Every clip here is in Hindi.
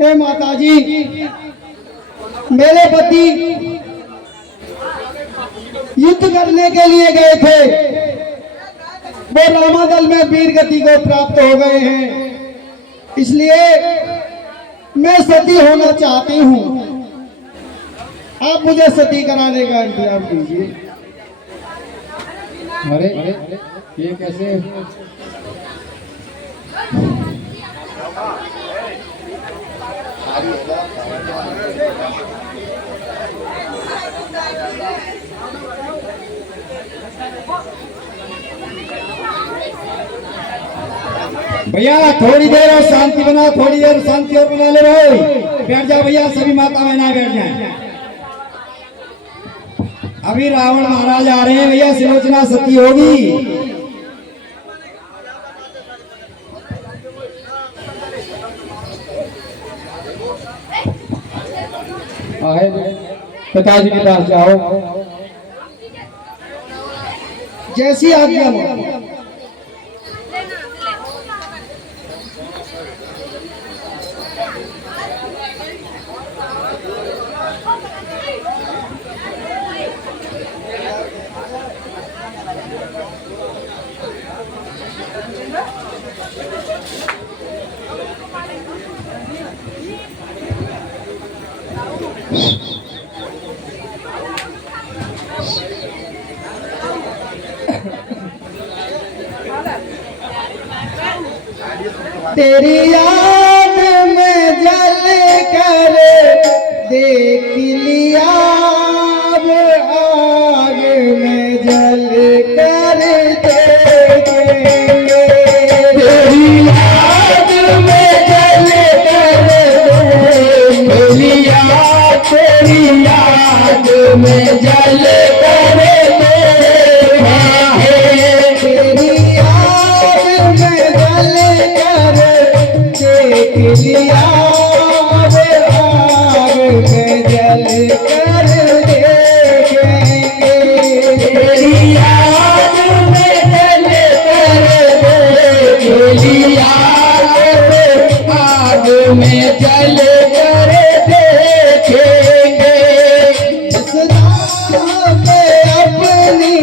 हे माता जी, मेरे पति युद्ध करने के लिए गए थे, वो रामादल में वीर गति को प्राप्त हो गए हैं, इसलिए मैं सती होना चाहती हूँ। आप मुझे सती कराने का इंतजाम कीजिए। अरे ये कैसे? भैया थोड़ी देर और शांति बनाओ, थोड़ी देर शांति और बना ले भाई। बैठ जाओ भैया, सभी माता बहना बैठ जाए। अभी रावण महाराज आ रहे हैं भैया, सुलोचना सती होगी। पिताजी के पास जाओ। जैसी आज्ञा हो। तेरी याद में जल कर देख लिया, आग में जल कर देखेंगे। तेरी याद में जल कर देख लिया, तेरी याद में जल कर लिया, आग में जल कर देखेंगे। तेरी याद में जल कर देख लिया, आग में जल कर देखेंगे। इस राह पे अपनी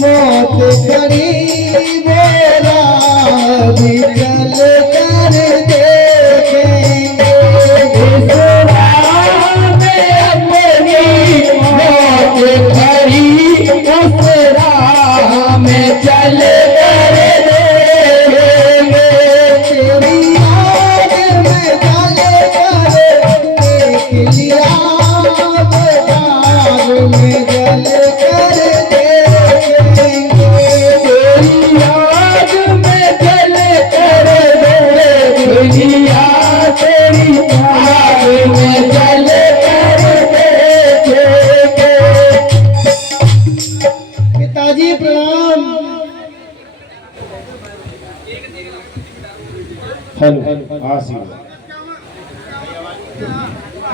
मौत करीब भी जल कर देखेंगे। इस राह में अपनी मौत खड़ी, उस राह में चल कर देखेंगे। तेरी याद में जल कर देख लिया, आग में जल कर देखेंगे। तेरी याद में जल कर देख लिया, तेरी याद में जल कर देखेंगे। पिताजी प्रणाम। हेलो आशीर्वाद।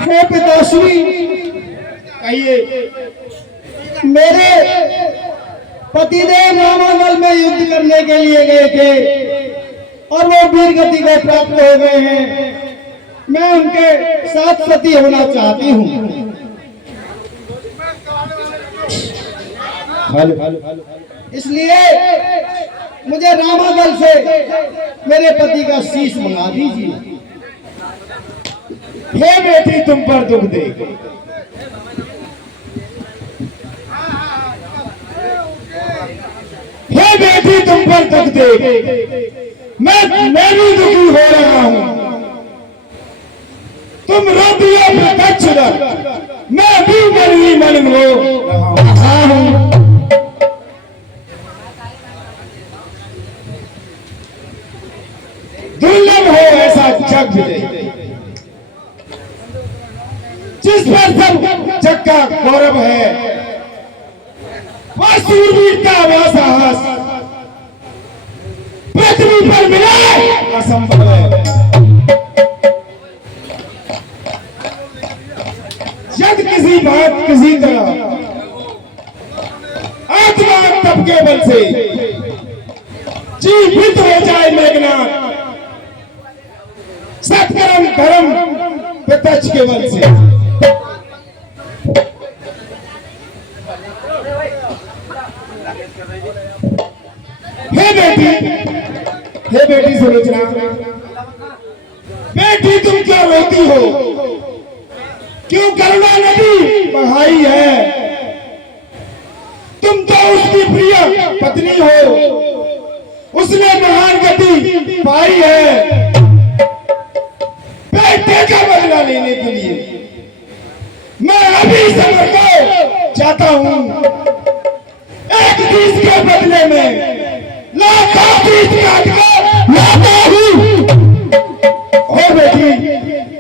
हे पिताश्री, कहिए। मेरे पतिदेव रामादल में युद्ध करने के लिए गए थे और वो वीर गति को प्राप्त हो गए हैं। मैं उनके साथ सती होना चाहती हूँ। इसलिए मुझे रामादल से मेरे पति का शीश मंगा दीजिए। हे बेटी, तुम पर दुख देख। हे बेटी, तुम पर दुख देख। मैं भी दुखी हो रहा हूं। तुम रोती हो प्रत्यक्ष, मैं भी मन ही मन रो रहा हूं। दुर्लभ हो ऐसा जग विजय, जिस पर सब जग का गौरव है। वह शूरवीरता, वह साहस पृथ्वी पर मिला असंभव है। यदि किसी बात किसी तरह आत्मा तप के बल से जीवित हो जाए मेघनाथ, सत्कर्म धर्म प्रत्यक्ष के बल से। हे बेटी सुलोचना, बेटी तुम क्या रोती हो? क्यों करुणा नदी बहाई है? तुम तो उसकी प्रिय पत्नी हो, उसने महान गति पाई है। बेटे का बदला लेने के लिए मैं अभी समर को चाहता हूं। एक चीज के बदले में लाखों चीज काट कर लाता हूं।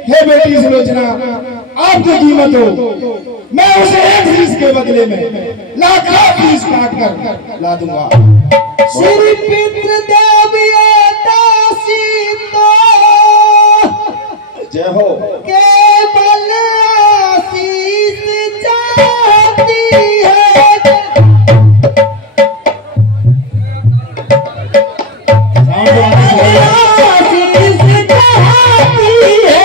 हे बेटी सुलोचना, आप जो कीमत हो, मैं उसे एक चीज के बदले में लाखों चीज काट कर ला दूंगा। श्री पितृ देवियों दासी तो जय हो। केवल आशीष चाहती है। आशीष चाहती है,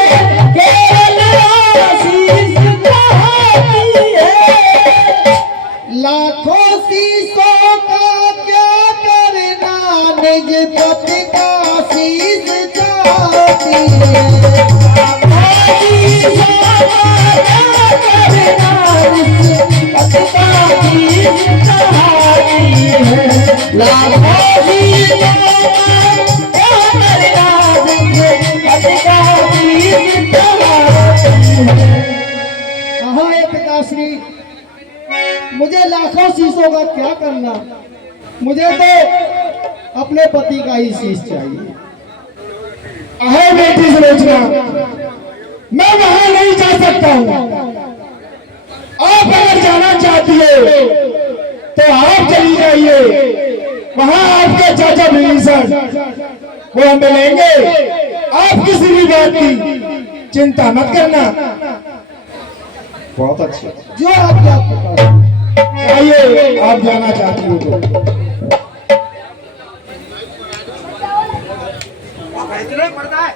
केवल आशीष चाहती है। लाखों शीशों का क्या करना, निज पति का आशीष चाहती है। पिताश्री, मुझे लाखों शीशों का क्या करना, मुझे तो अपने पति का ही शीश चाहिए। अहे बेटी सुलोचना, मैं वहां नहीं जा सकता हूं। आप अगर जाना चाहती हो तो आप चली जाइए। वहां आपके चाचा विभीषण वो हमें लेंगे। आप किसी भी बात की चिंता मत करना। बहुत अच्छा, जो आप आइए, आप जाना चाहती हो तो। पड़ता है